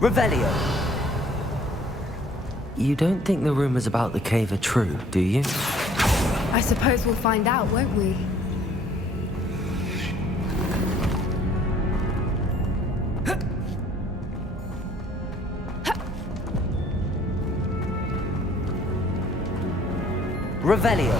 Revelio. You don't think the rumors about the cave are true, do you? I suppose we'll find out, won't we? Revelio.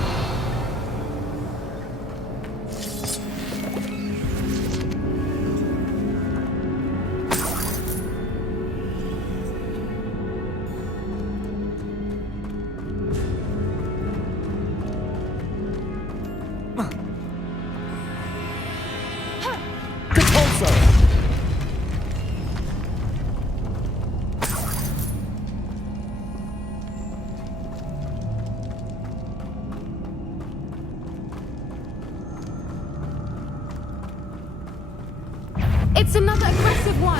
It's another aggressive one!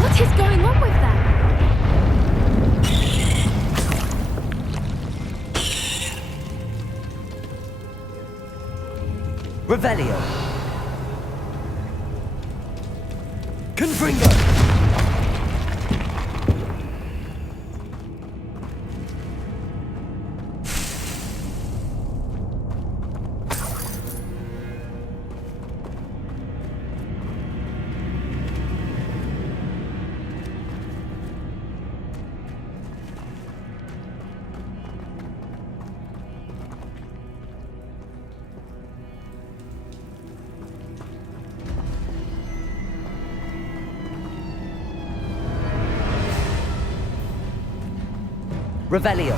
What is going on with that? Revelio. Confringo! Revelio.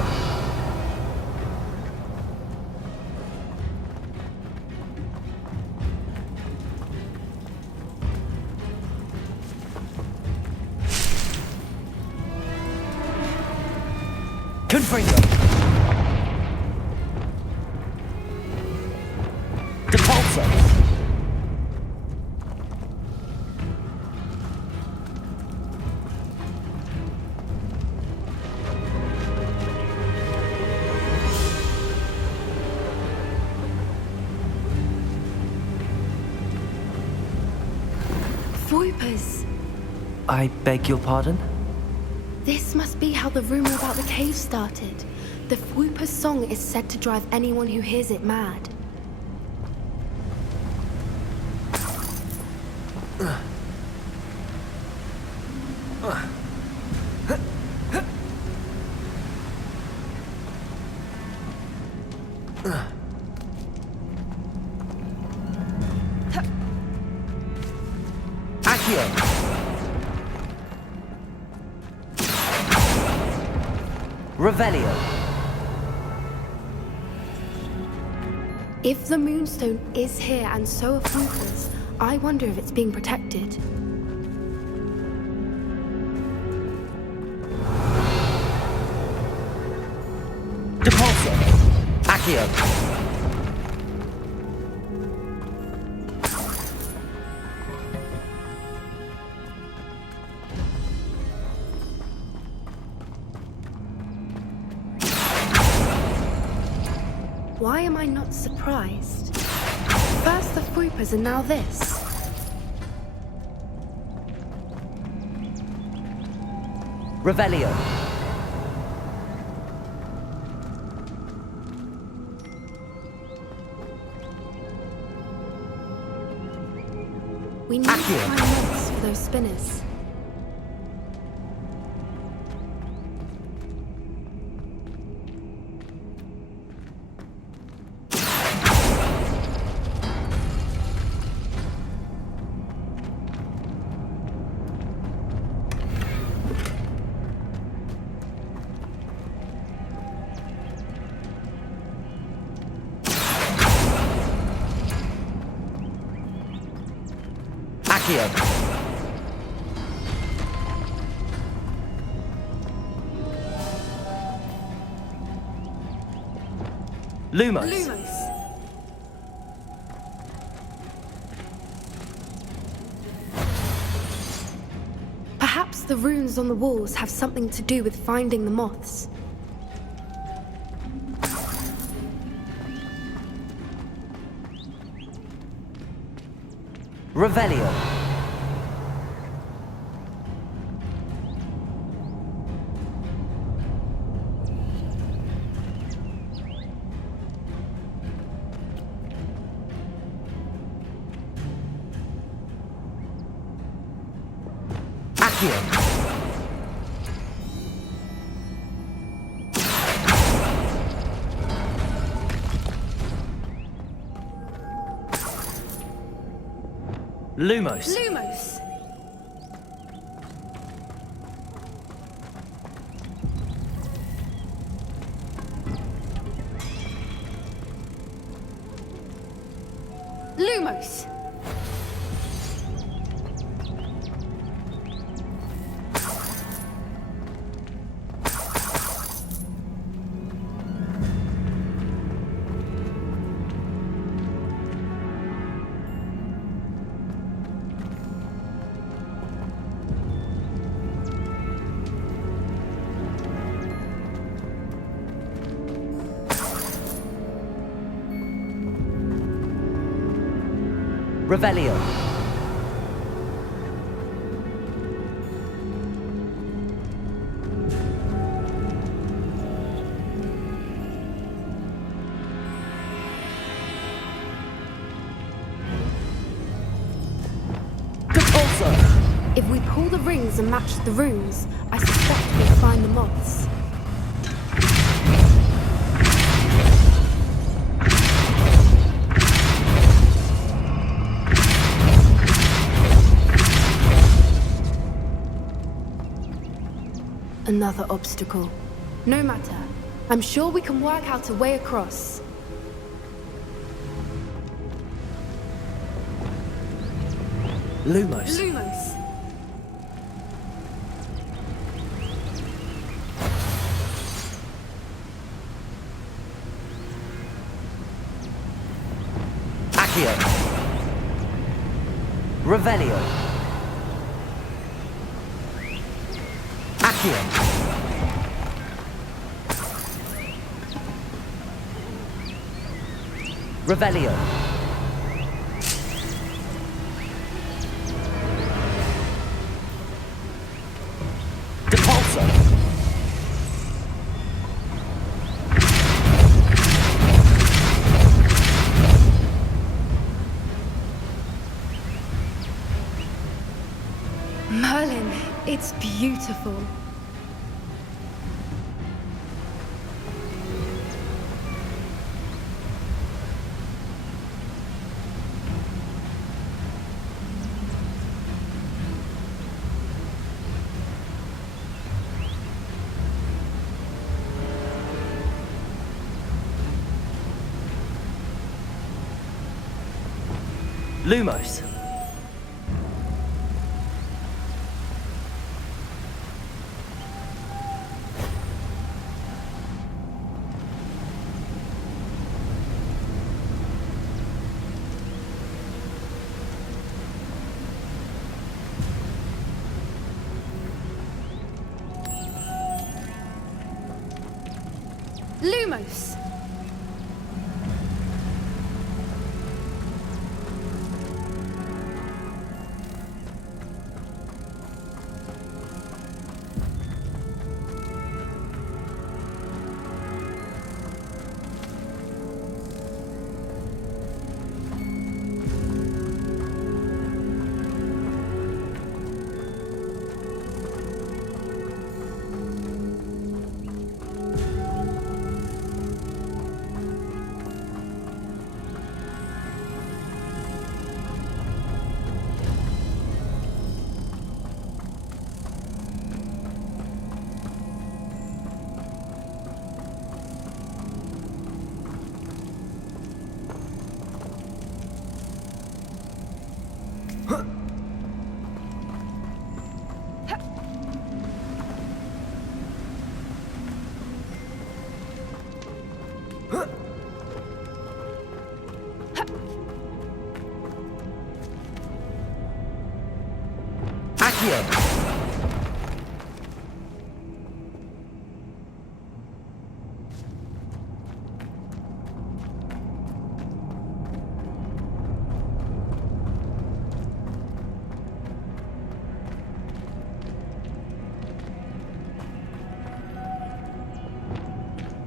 Confringo. Depulso. Voipers. I beg your pardon? This must be how the rumor about the cave started. The Whooper's song is said to drive anyone who hears it mad. Revelio. If the Moonstone is here and so are Whoopers, I wonder if it's being protected. Depulso. Accio. Why am I not surprised? First the Whoopers and now this. Revelio. We need to find moths for those spinners. Lumos. Lumos. Perhaps the runes on the walls have something to do with finding the moths. Revelio. Accio. Lumos. Lumos! Lumos! Revelio. Repulsor. If we pull the rings and match the runes, I suspect we'll find the moths. Another obstacle. No matter. I'm sure we can work out a way across. Lumos. Lumos! Accio. Revelio. Accio. Revelio. Depulso. Merlin, it's beautiful. Lumos. Lumos! Accio.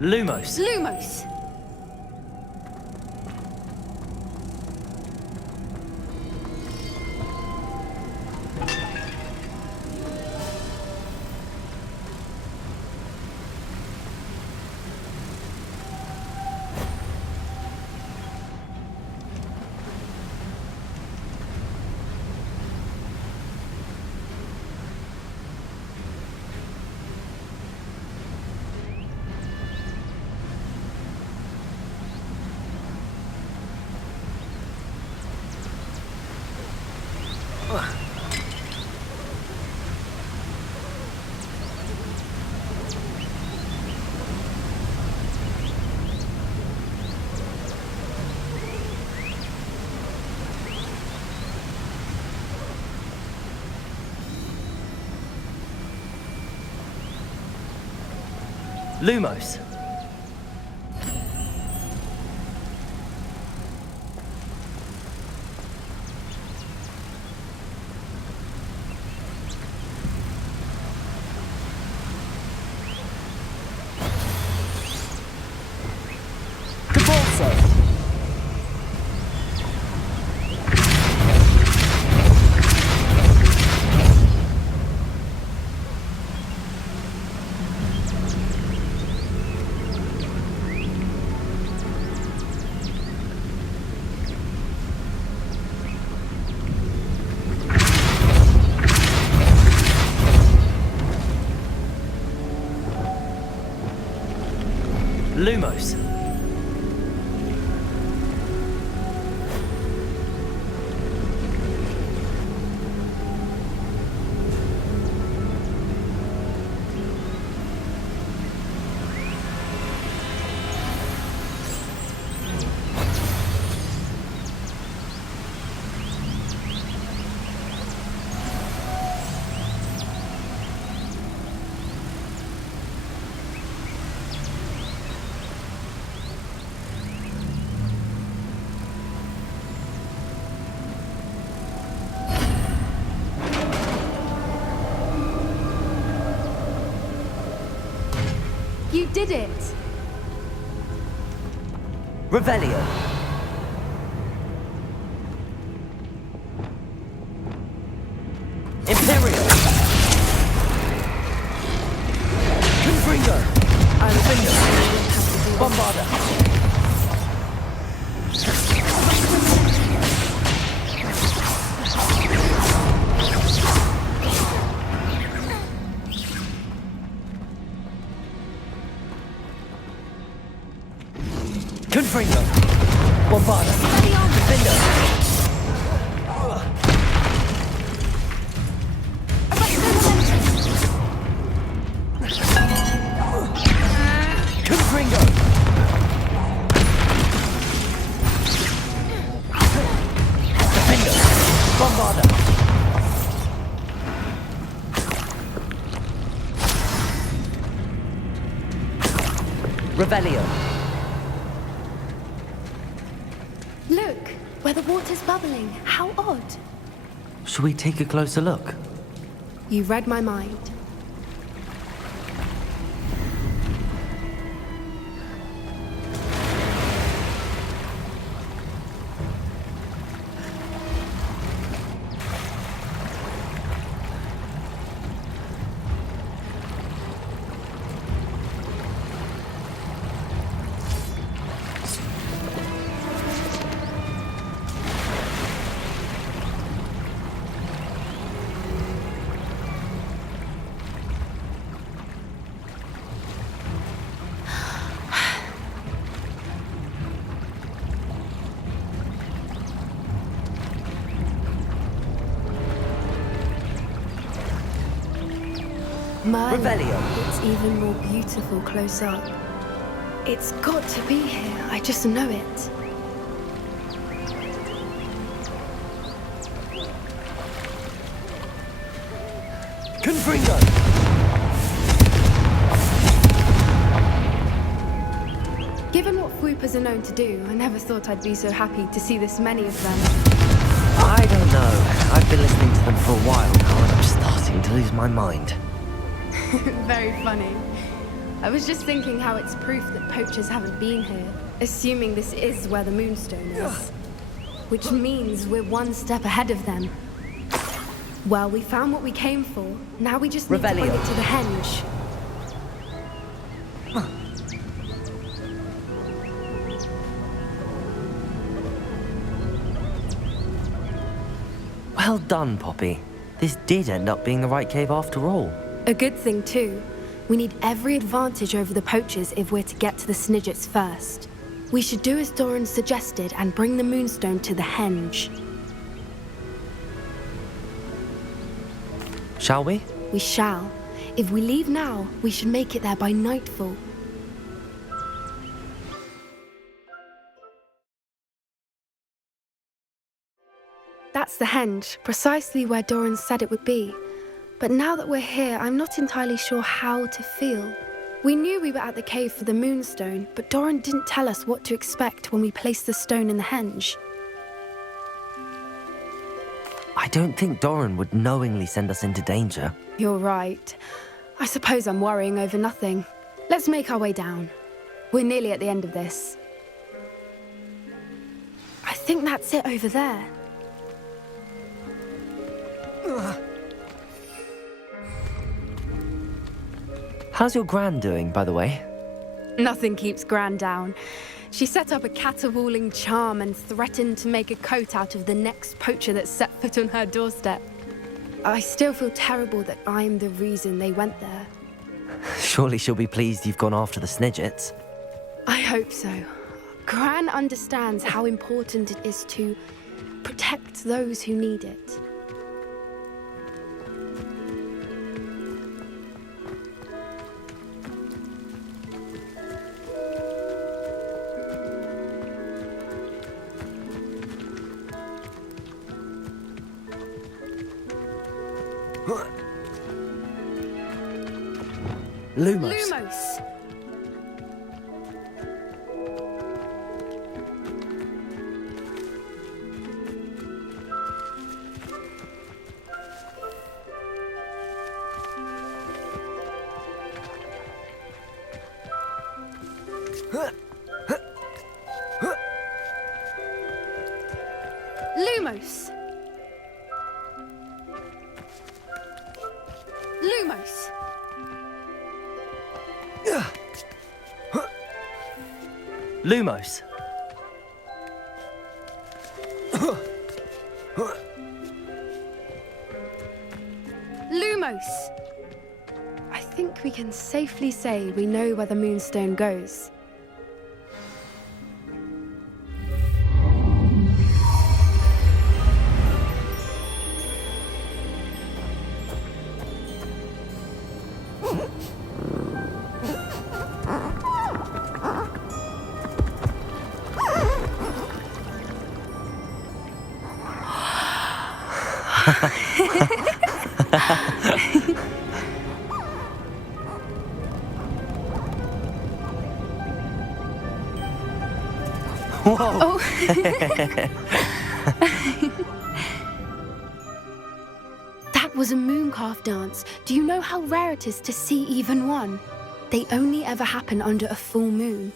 Lumos. Lumos! Lumos. Cabalso. Lumos. You did it! Revelio. Imperial. Confringo. Defender. Bombarda. Confringo. Bombarda. Defender. Confringo. Defender. Bombarda. Revelio. Look, where the water's bubbling. How odd. Should we take a closer look? You read my mind. Merlin, Revelio. it's even more beautiful close up. It's got to be here, I just know it. Confringo. Given what Whoopers are known to do, I never thought I'd be so happy to see this many of them. I don't know. I've been listening to them for a while now, and I'm starting to lose my mind. Very funny. I was just thinking how it's proof that poachers haven't been here, assuming this is where the moonstone is. Which means we're one step ahead of them. Well, we found what we came for. Now we just need to bring it to the henge. Well done, Poppy. This did end up being the right cave after all. A good thing, too. We need every advantage over the poachers if we're to get to the Snidgets first. We should do as Doran suggested and bring the moonstone to the henge. Shall we? We shall. If we leave now, we should make it there by nightfall. That's the henge, precisely where Doran said it would be. But now that we're here, I'm not entirely sure how to feel. We knew we were at the cave for the moonstone, but Doran didn't tell us what to expect when we placed the stone in the henge. I don't think Doran would knowingly send us into danger. You're right. I suppose I'm worrying over nothing. Let's make our way down. We're nearly at the end of this. I think that's it over there. How's your Gran doing, by the way? Nothing keeps Gran down. She set up a caterwauling charm and threatened to make a coat out of the next poacher that set foot on her doorstep. I still feel terrible that I'm the reason they went there. Surely she'll be pleased you've gone after the Snidgets. I hope so. Gran understands how important it is to protect those who need it. Lumos. Lumos! Lumos! Lumos! Lumos. Lumos! I think we can safely say we know where the moonstone goes. Whoa! Oh. That was a mooncalf dance. Do you know how rare it is to see even one? They only ever happen under a full moon.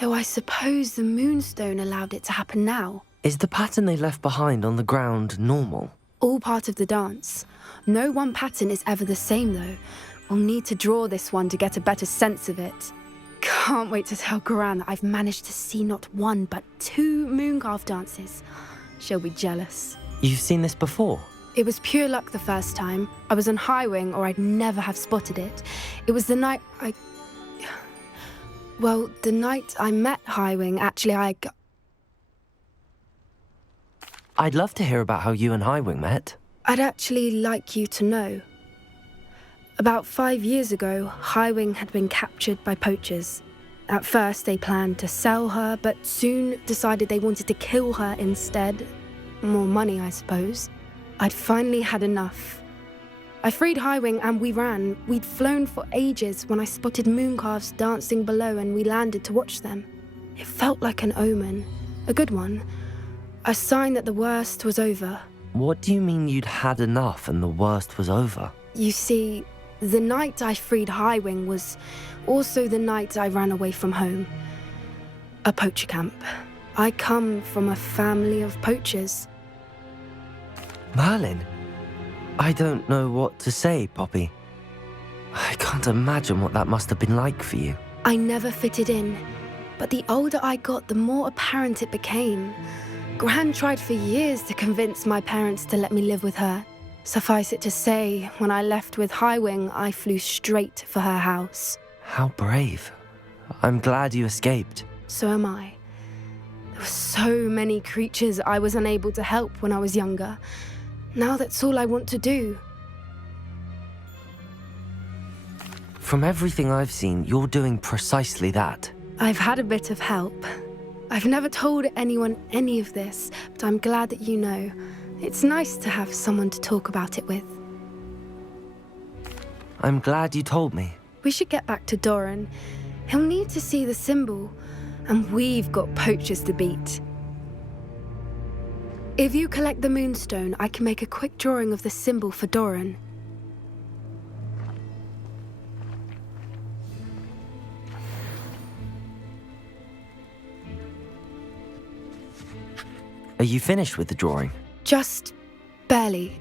Though I suppose the moonstone allowed it to happen now. Is the pattern they left behind on the ground normal? All part of the dance. No one pattern is ever the same, though. We'll need to draw this one to get a better sense of it. Can't wait to tell Gran that I've managed to see not one, but 2 mooncalf dances. She'll be jealous. You've seen this before? It was pure luck the first time. I was on Highwing, or I'd never have spotted it. It was the night Well, the night I met Highwing, actually, I'd love to hear about how you and Highwing met. I'd actually like you to know. About 5 years ago, Highwing had been captured by poachers. At first, they planned to sell her, but soon decided they wanted to kill her instead. More money, I suppose. I'd finally had enough. I freed Highwing and we ran. We'd flown for ages when I spotted mooncalves dancing below and we landed to watch them. It felt like an omen. A good one. A sign that the worst was over. What do you mean you'd had enough and the worst was over? You see, The night I freed Highwing was also the night I ran away from home. A poacher camp. I come from a family of poachers. Merlin? I don't know what to say, Poppy. I can't imagine what that must have been like for you. I never fitted in, but the older I got, the more apparent it became. Gran tried for years to convince my parents to let me live with her. Suffice it to say, when I left with Highwing, I flew straight for her house. How brave. I'm glad you escaped. So am I. There were so many creatures I was unable to help when I was younger. Now that's all I want to do. From everything I've seen, you're doing precisely that. I've had a bit of help. I've never told anyone any of this, but I'm glad that you know. It's nice to have someone to talk about it with. I'm glad you told me. We should get back to Doran. He'll need to see the symbol, and we've got poachers to beat. If you collect the moonstone, I can make a quick drawing of the symbol for Doran. Are you finished with the drawing? Just barely.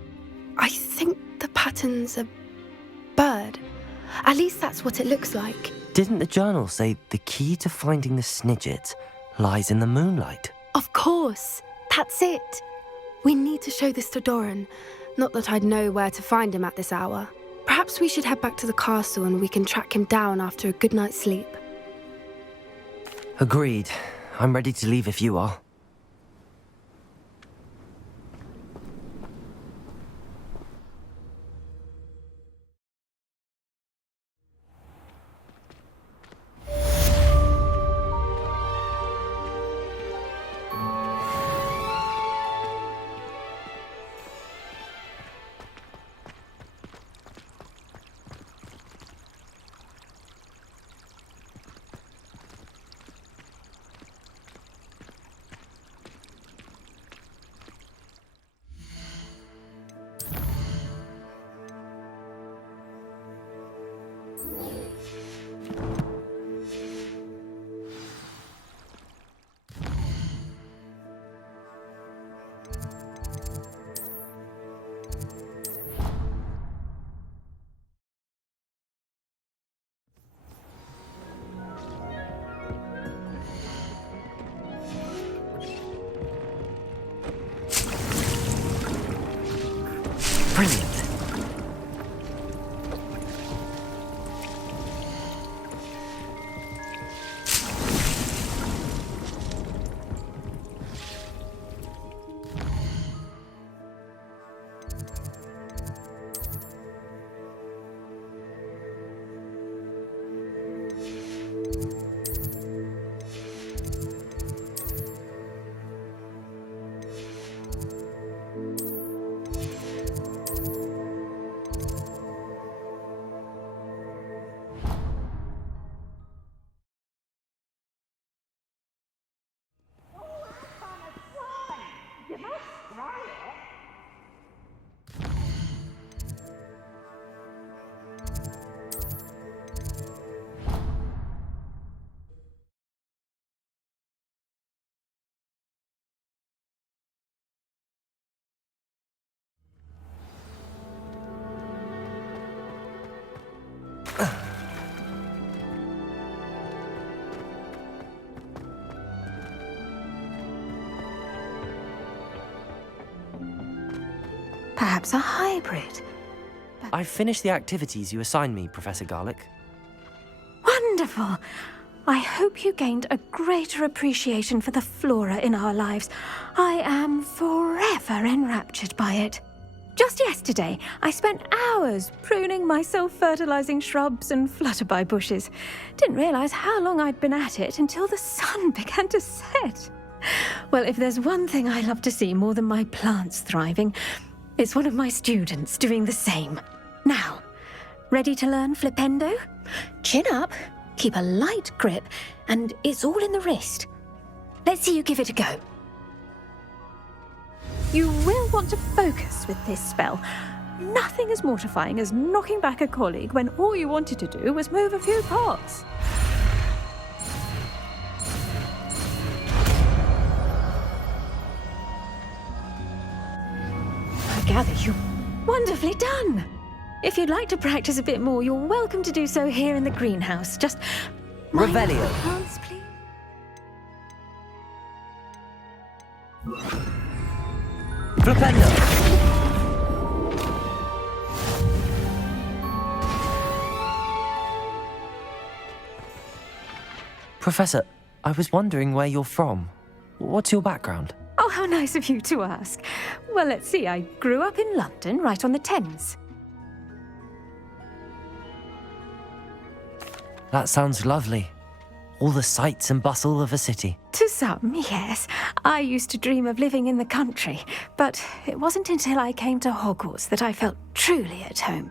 I think the pattern's a bird. At least that's what it looks like. Didn't the journal say the key to finding the Snidget lies in the moonlight? Of course. That's it. We need to show this to Doran. Not that I'd know where to find him at this hour. Perhaps we should head back to the castle and we can track him down after a good night's sleep. Agreed. I'm ready to leave if you are. Brilliant. Perhaps a hybrid. I've finished the activities you assigned me, Professor Garlick. Wonderful! I hope you gained a greater appreciation for the flora in our lives. I am forever enraptured by it. Just yesterday, I spent hours pruning my self-fertilizing shrubs and flutterby bushes. Didn't realize how long I'd been at it until the sun began to set. Well, if there's one thing I love to see more than my plants thriving, it's one of my students doing the same. Now, ready to learn Flipendo? Chin up, keep a light grip, and it's all in the wrist. Let's see you give it a go. You will want to focus with this spell. nothing as mortifying as knocking back a colleague when all you wanted to do was move a few pots. I gather you wonderfully done. If you'd like to practice a bit more, you're welcome to do so here in the greenhouse. Just mind Revelio. your plants, please. Flipendo! Professor, I was wondering where you're from. What's your background? Oh, how nice of you to ask. Well, let's see. I grew up in London, right on the Thames. That sounds lovely. All the sights and bustle of a city. To some, yes. I used to dream of living in the country, but it wasn't until I came to Hogwarts that I felt truly at home.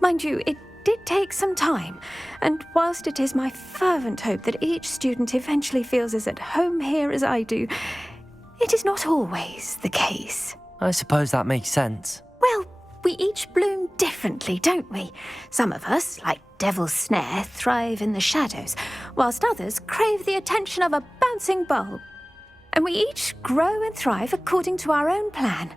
Mind you, it did take some time, and whilst it is my fervent hope that each student eventually feels as at home here as I do, it is not always the case. I suppose that makes sense. Well, we each bloom differently, don't we? Some of us, like Devil's Snare, thrive in the shadows, whilst others crave the attention of a bouncing bulb. And we each grow and thrive according to our own plan.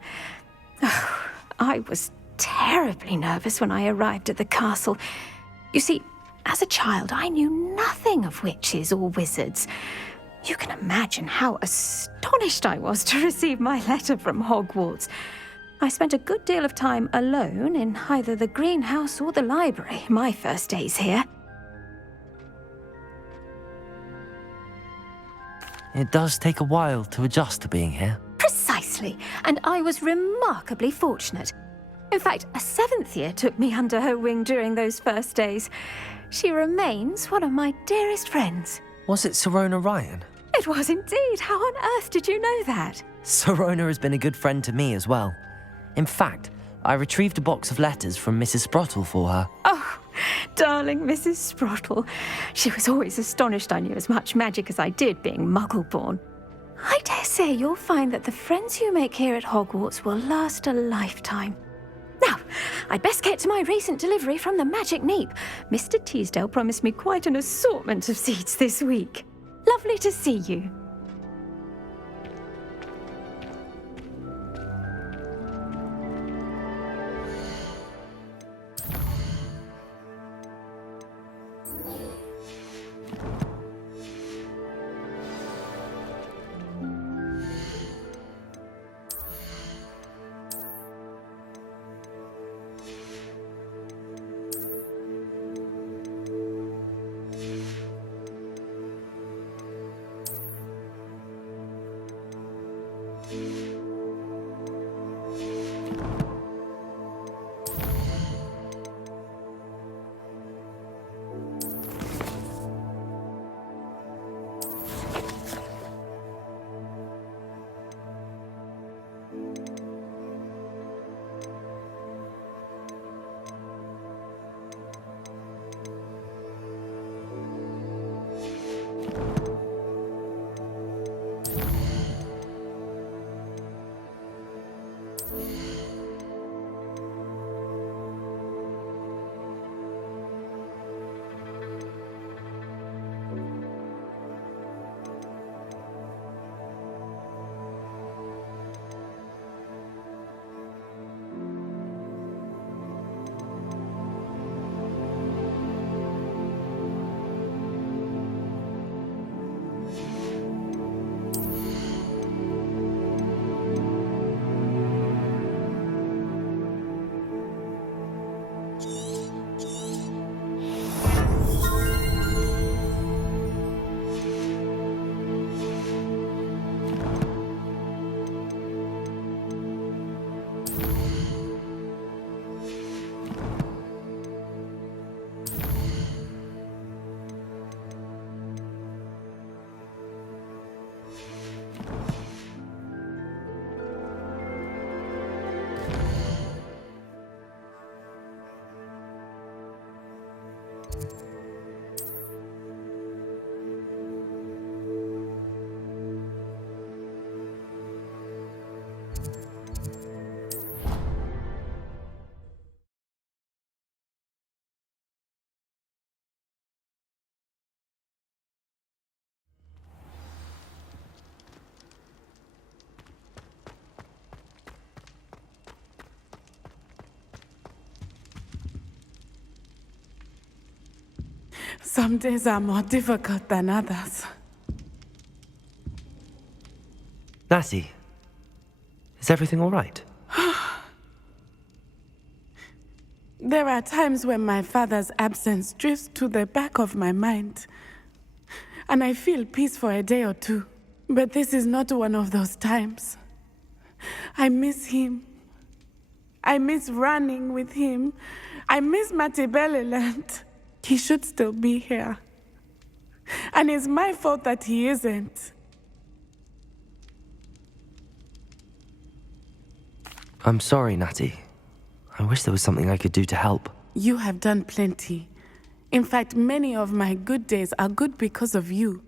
Oh, I was terribly nervous when I arrived at the castle. You see, as a child, I knew nothing of witches or wizards. You can imagine how astonished I was to receive my letter from Hogwarts. I spent a good deal of time alone in either the greenhouse or the library my first days here. It does take a while to adjust to being here. Precisely, and I was remarkably fortunate. In fact, a 7th year took me under her wing during those first days. She remains one of my dearest friends. Was it Serona Ryan? It was indeed. How on earth did you know that? Serona has been a good friend to me as well. In fact, I retrieved a box of letters from Mrs. Sprottle for her. Oh, darling Mrs. Sprottle. She was always astonished I knew as much magic as I did, being Muggle-born. I dare say you'll find that the friends you make here at Hogwarts will last a lifetime. Now, I'd best get to my recent delivery from the Magic Neep. Mr. Teasdale promised me quite an assortment of seeds this week. Lovely to see you. Some days are more difficult than others. Natty, is everything all right? There are times when my father's absence drifts to the back of my mind, and I feel peace for a day or two. But this is not one of those times. I miss him. I miss running with him. I miss Matibeleland. He should still be here. And it's my fault that he isn't. I'm sorry, Natty. I wish there was something I could do to help. You have done plenty. In fact, many of my good days are good because of you.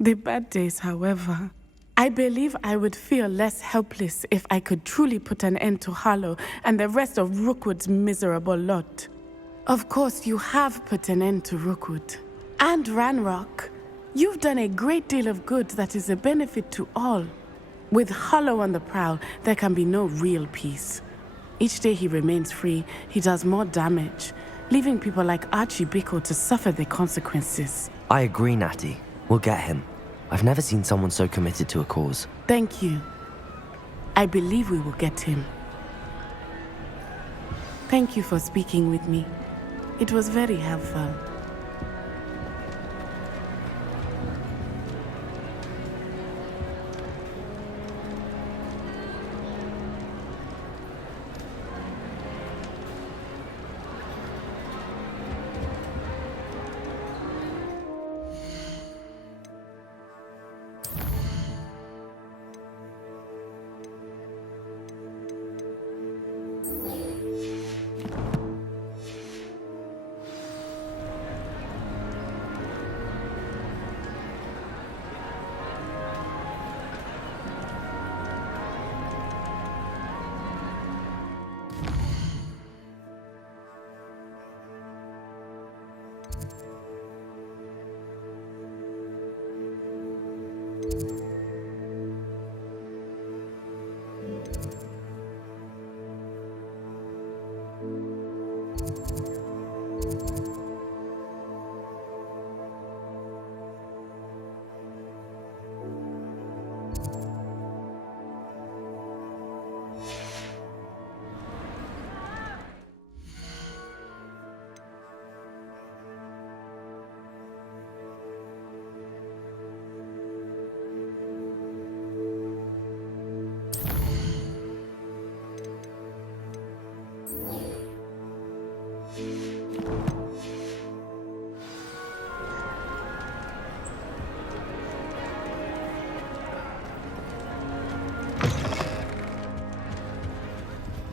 The bad days, however, I believe I would feel less helpless if I could truly put an end to Harlow and the rest of Rookwood's miserable lot. Of course, you have put an end to Rookwood. And Ranrock. You've done a great deal of good that is a benefit to all. With Harlow on the prowl, there can be no real peace. Each day he remains free, he does more damage, leaving people like Archie Bickle to suffer the consequences. I agree, Natty. We'll get him. I've never seen someone so committed to a cause. Thank you. I believe we will get him. Thank you for speaking with me. It was very helpful.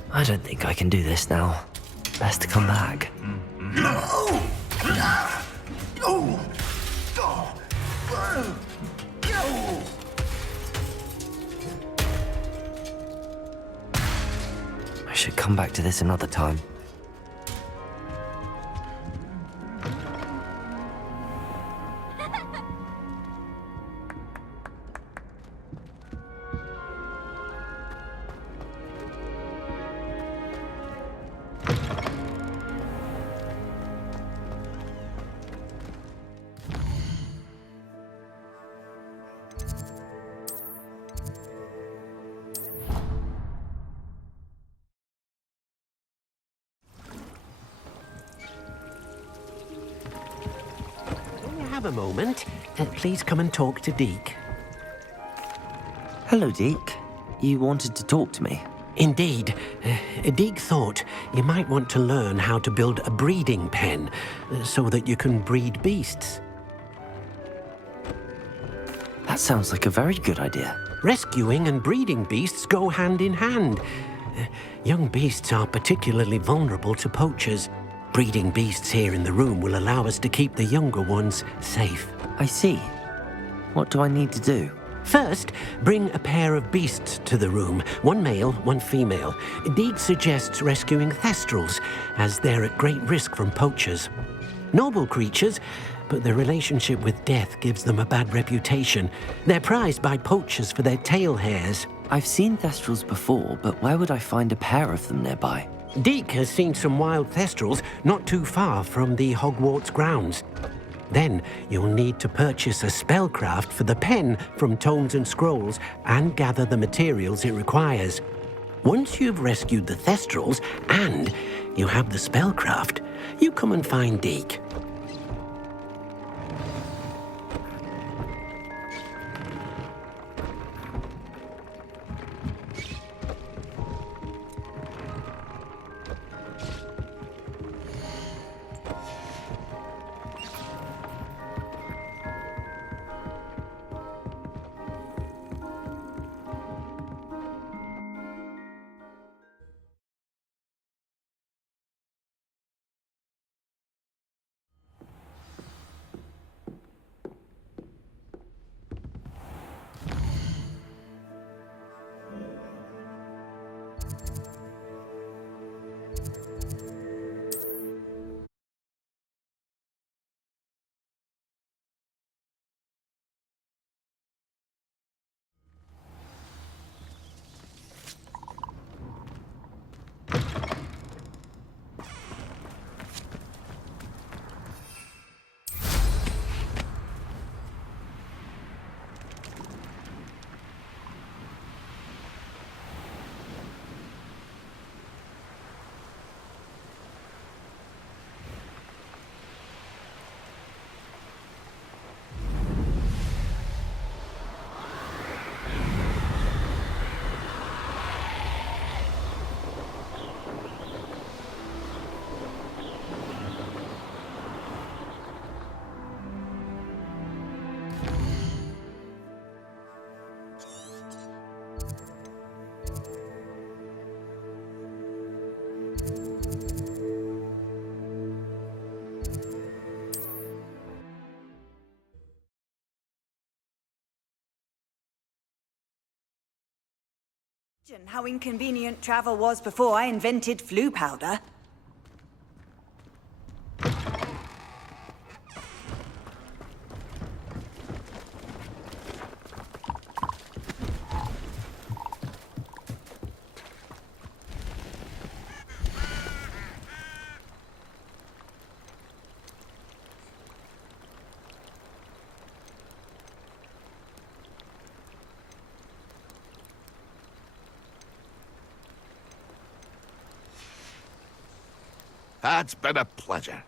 I don't think I can do this now. Best to come back. I should come back to this another time. Have a moment. Please come and talk to Deke. Hello, Deke. You wanted to talk to me? Indeed. Deke thought you might want to learn how to build a breeding pen so that you can breed beasts. That sounds like a very good idea. Rescuing and breeding beasts go hand in hand. Young beasts are particularly vulnerable to poachers. Breeding beasts here in the room will allow us to keep the younger ones safe. I see. What do I need to do? First, bring a pair of beasts to the room. One male, one female. Deke suggests rescuing thestrals, as they're at great risk from poachers. Noble creatures, but their relationship with death gives them a bad reputation. They're prized by poachers for their tail hairs. I've seen thestrals before, but where would I find a pair of them nearby? Deke has seen some wild thestrals not too far from the Hogwarts grounds. Then you'll need to purchase a spellcraft for the pen from Tomes and Scrolls and gather the materials it requires. Once you've rescued the Thestrals and you have the spellcraft, you come and find Deke. How inconvenient travel was before I invented flu powder. It's been a pleasure.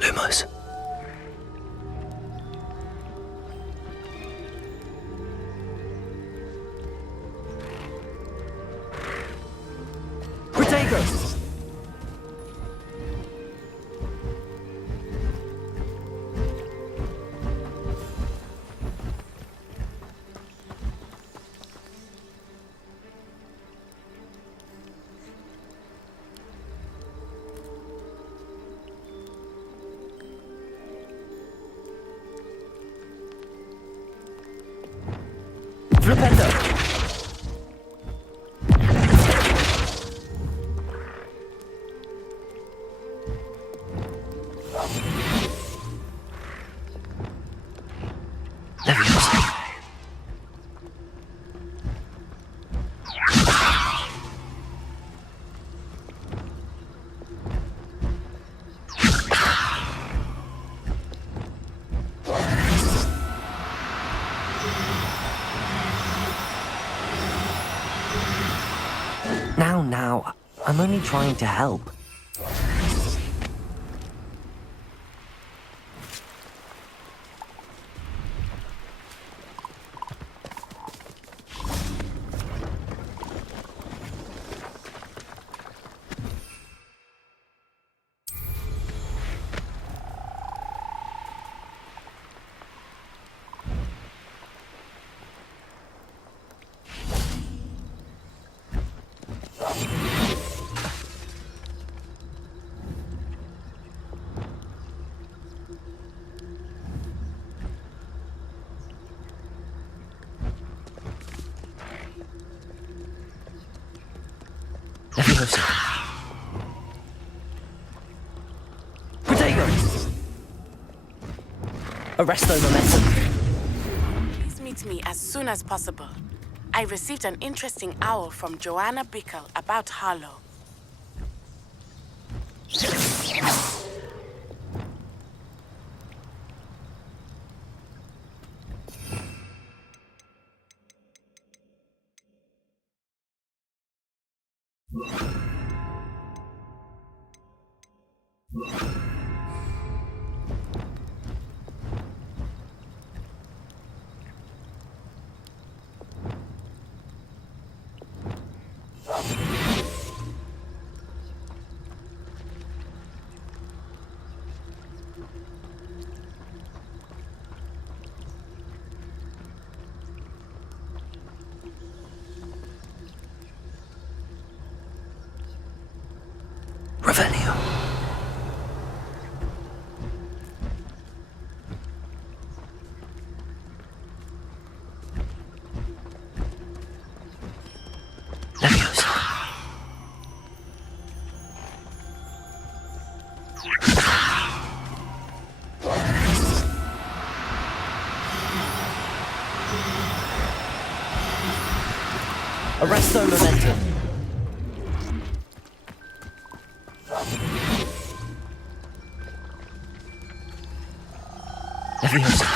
Lumos. Protagos! Flipendo! Leviosa. Now, I'm only trying to help. Leviosa. Protego. Arresto momentum. Please meet me as soon as possible. I received an interesting owl from Joanna Bickle about Harlow. Revelio. Leviosa. Arresto momentum. Leviosa.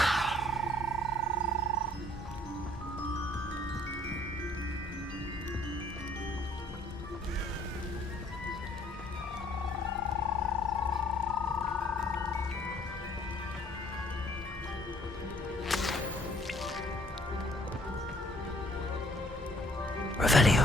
Revelio.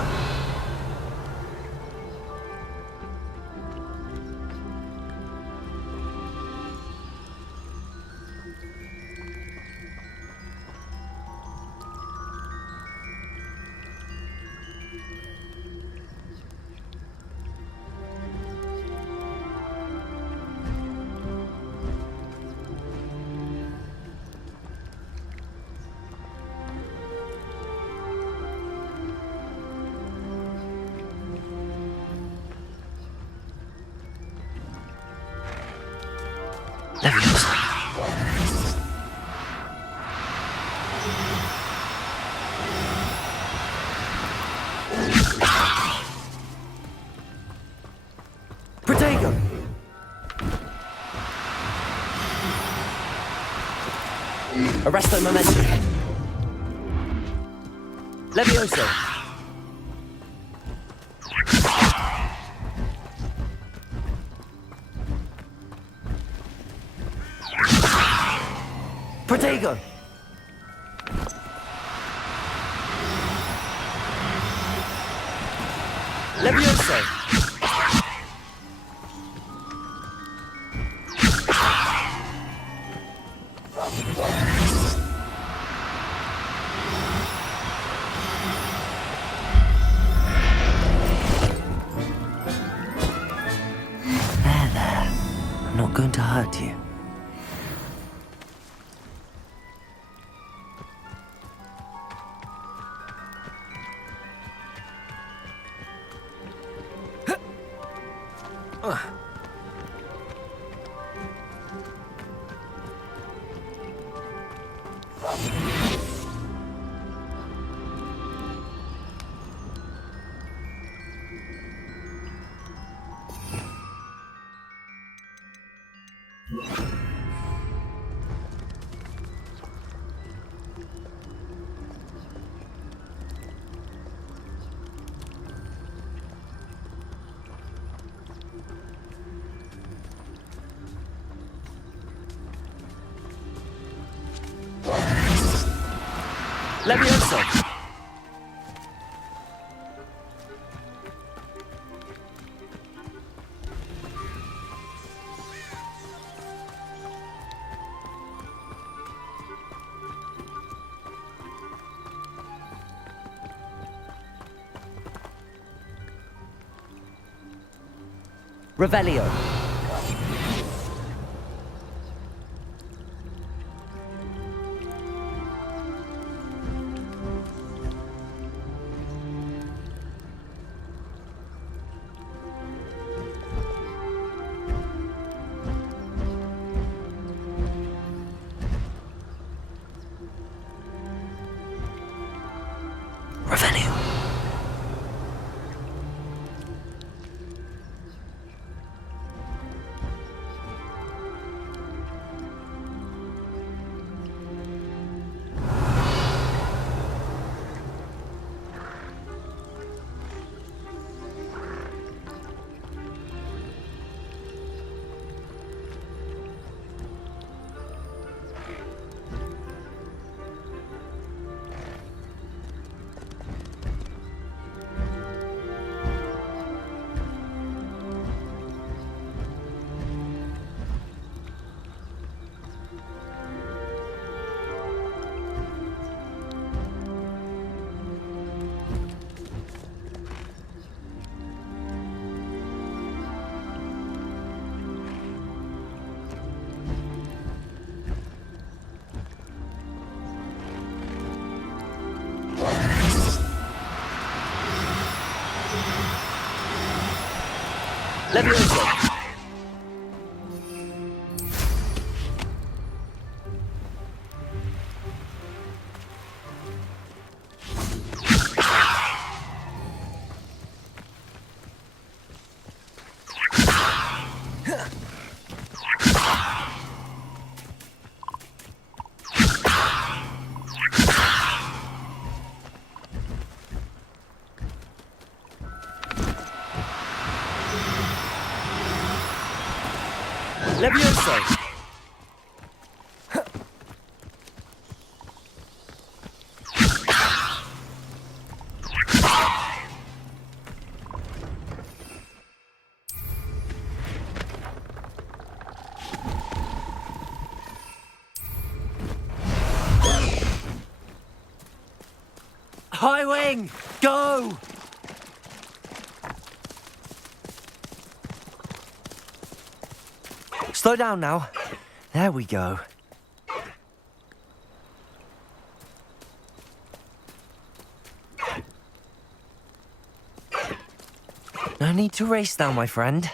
Leviosa. Protego. Arresto momentum. Leviosa. Protego. Leviosa. There. I'm not going to hurt you. Leviosa. Revelio. Revenue. Levioso. Levioso. High wing, go! Slow down now. There we go. No need to race now, my friend.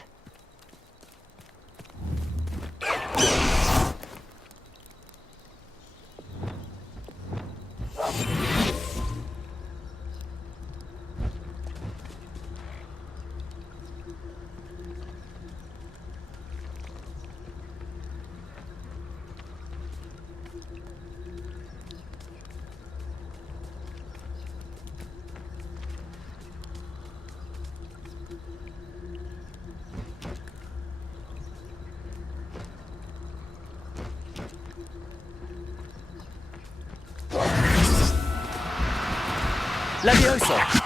Levioso!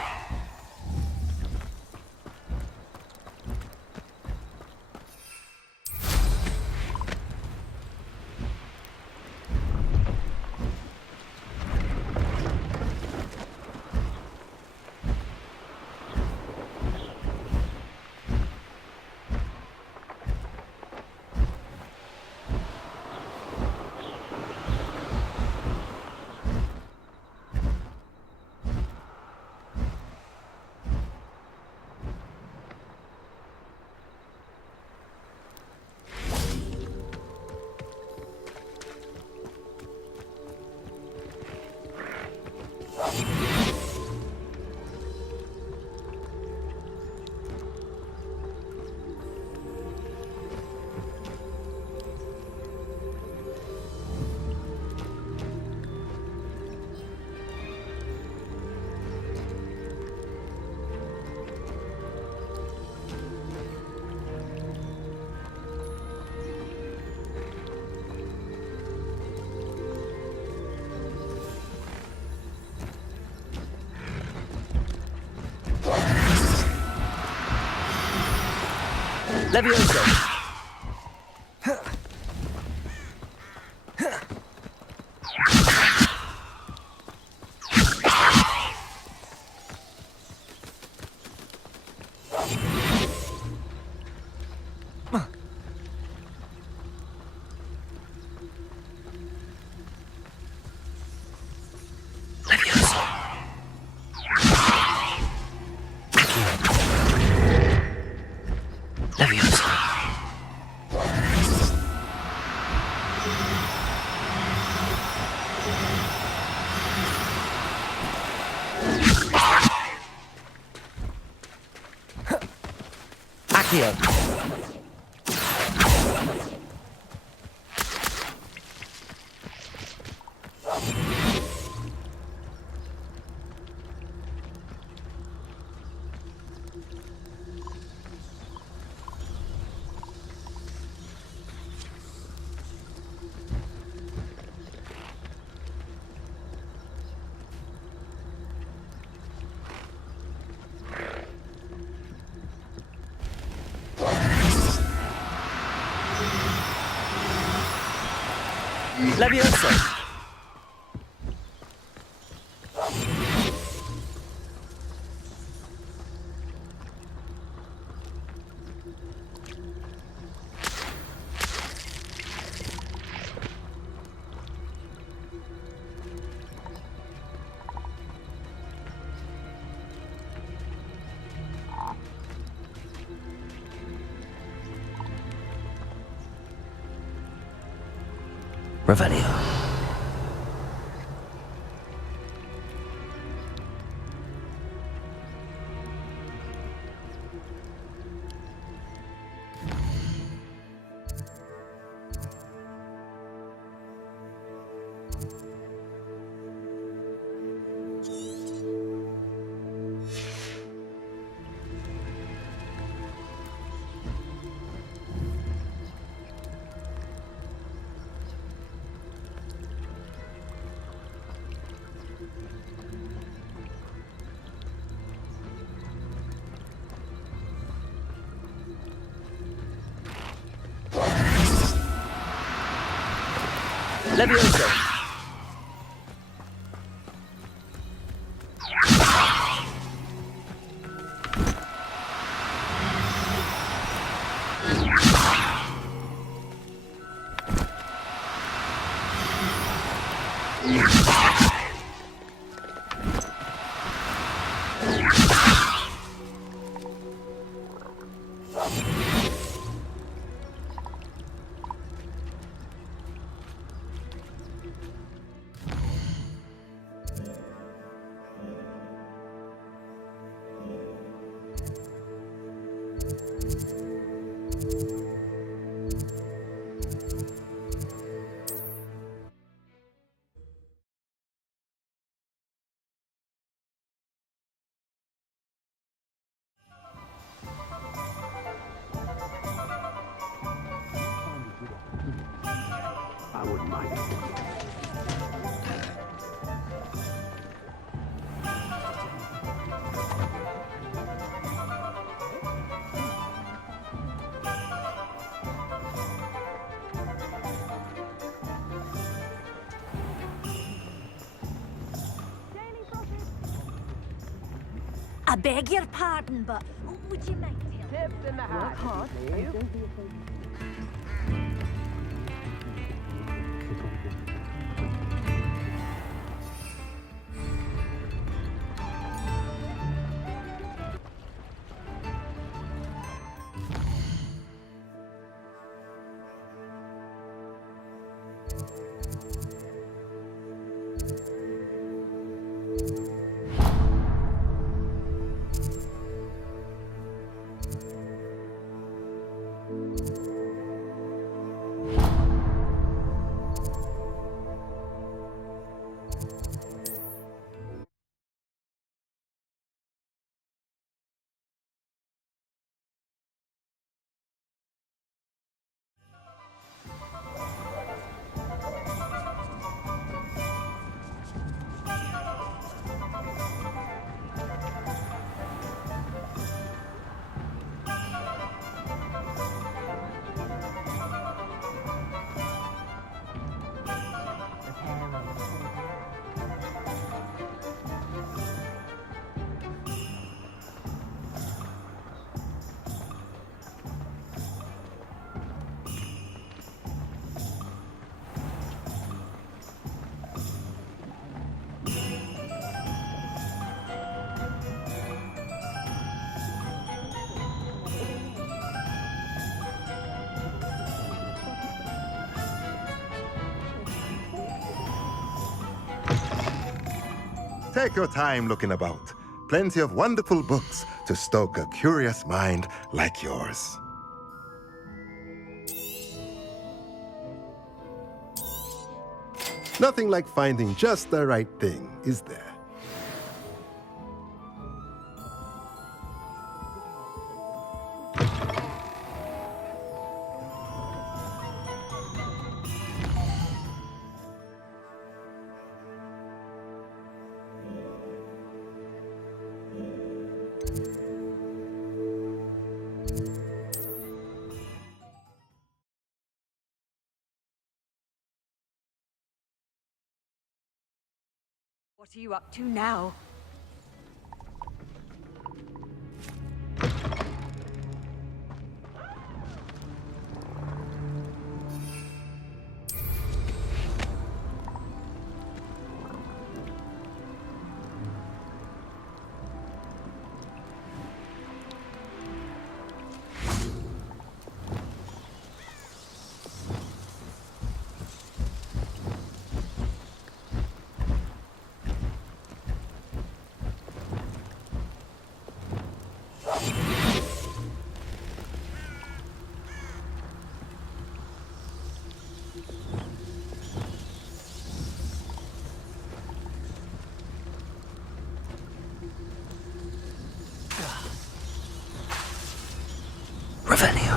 Levioso! Levioso. Accio. Levioso. Revelio. Levioso. I beg your pardon, but would you mind telling me? Work hard, please. Take your time looking about. Plenty of wonderful books, to stoke a curious mind like yours. Nothing like finding just the right thing, is there? What are you up to now? Revelio.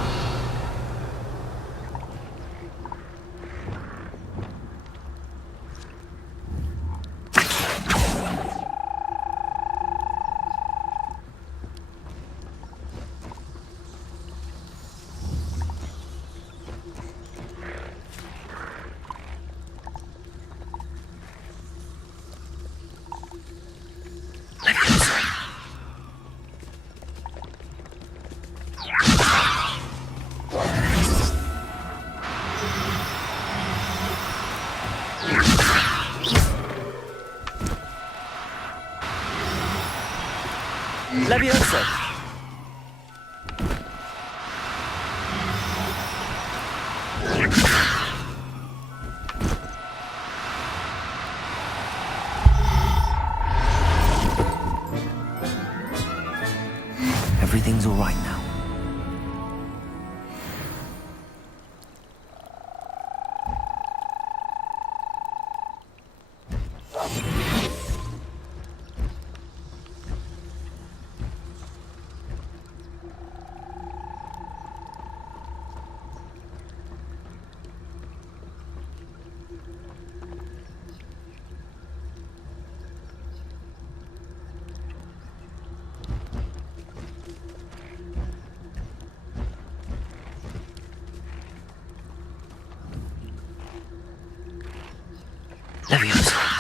Levioso! Everything's all right now. Levioso.